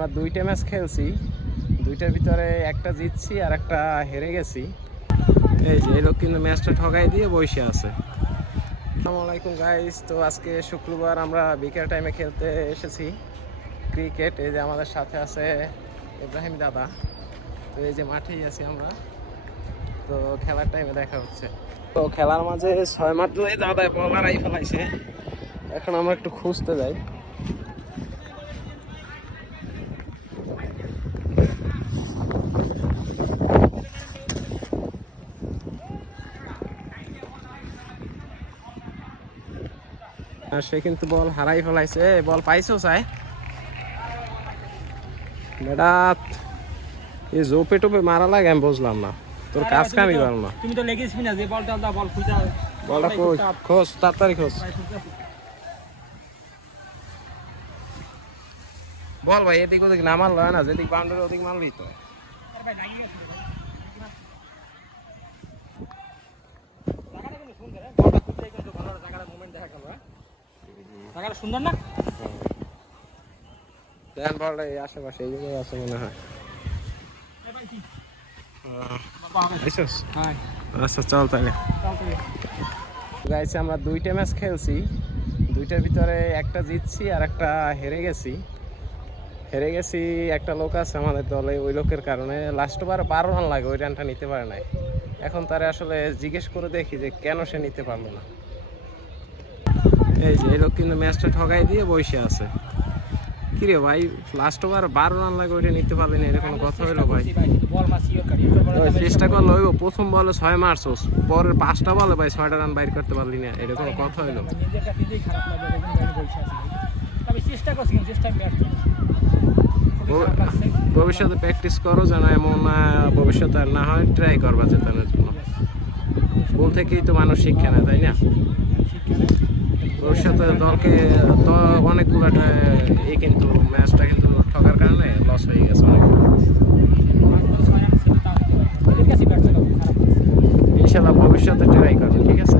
আমরা দুইটা ম্যাচ খেলছি, দুইটার ভিতরে একটা জিতছি আর একটা হেরে গেছি। এই যে এই লোক কিন্তু ম্যাচটা ঠকাই দিয়ে বসে আছে। আসসালামু আলাইকুম গাইস, তো আজকে শুক্রবার আমরা বিকেল টাইমে খেলতে এসেছি ক্রিকেট। এই যে আমাদের সাথে আছে ইব্রাহিম দাদা। তো এই যে মাঠেই আছি আমরা, তো খেলার টাইমে দেখা হচ্ছে। তো খেলার মাঝে 6 মাঠ ধরে দাদা বল হারাই ফেলাইছে। এখন আমরা একটু খুঁজতে যাই। আর সে কিন্তু বল হারাই ফেলাইছে। বল পাইছো চাই বেটা, এই জোপে টোপে মারা লাগে আমি বুঝলাম না, তোর কাজ কামি পারো না। তুমি তো লেগেছ না যে বলটা দাও, বল খুঁজা, বলটা কই? খোঁজ, তাড়াতাড়ি খোঁজ। বল ভাই, এদিক ওদিক না মারলো হয় না, যেদিক বাউন্ডারি ওদিক মারলি তো। সুন্দর না দেন বলটা এই আশেপাশে এই জায়গায় আছে মনে হয়। আচ্ছা চল তাহলে। গাইছে আমরা দুইটা ম্যাচ খেলছি, দুইটার ভিতরে একটা জিতছি আর একটা হেরে গেছি। একটা লোক আছে আমাদের দলে, ওই লোকের কারণে লাস্ট বার 12 রান লাগে, ওই রানটা নিতে পারে নাই। এখন তারা আসলে জিজ্ঞেস করে দেখি যে কেন সে নিতে পারলো না। এই যে এই লোক কিন্তু ম্যাচটা ঠকাই দিয়ে বসে আছে। কিরে ভাই, লাস্ট ওভার 12 রান লাগে, ওইটা নিতে পারলি না, এটা কোনো কথা হইলো ভাই? চেষ্টা করলো, ওই প্রথম বলে 6 মারছস, পরের 5টা বলে ভাই 6টা রান বাইর করতে পারলি না, এটা কোনো কথা হইলো? ভবিষ্যতে প্র্যাকটিস করো যেন এমন ভবিষ্যতে আর না হয়, ট্রাই করবা জেতানোর জন্য। ভুল থেকেই তো মানুষ শিক্ষা নেয়, তাই না? ভবিষ্যতে দলকে তো অনেকগুলো এই কিন্তু ম্যাচটা কিন্তু ঠকার কারণে লস হয়ে গেছে অনেক। ইনশাল্লাহ ভবিষ্যতে ট্রাই করবেন, ঠিক আছে?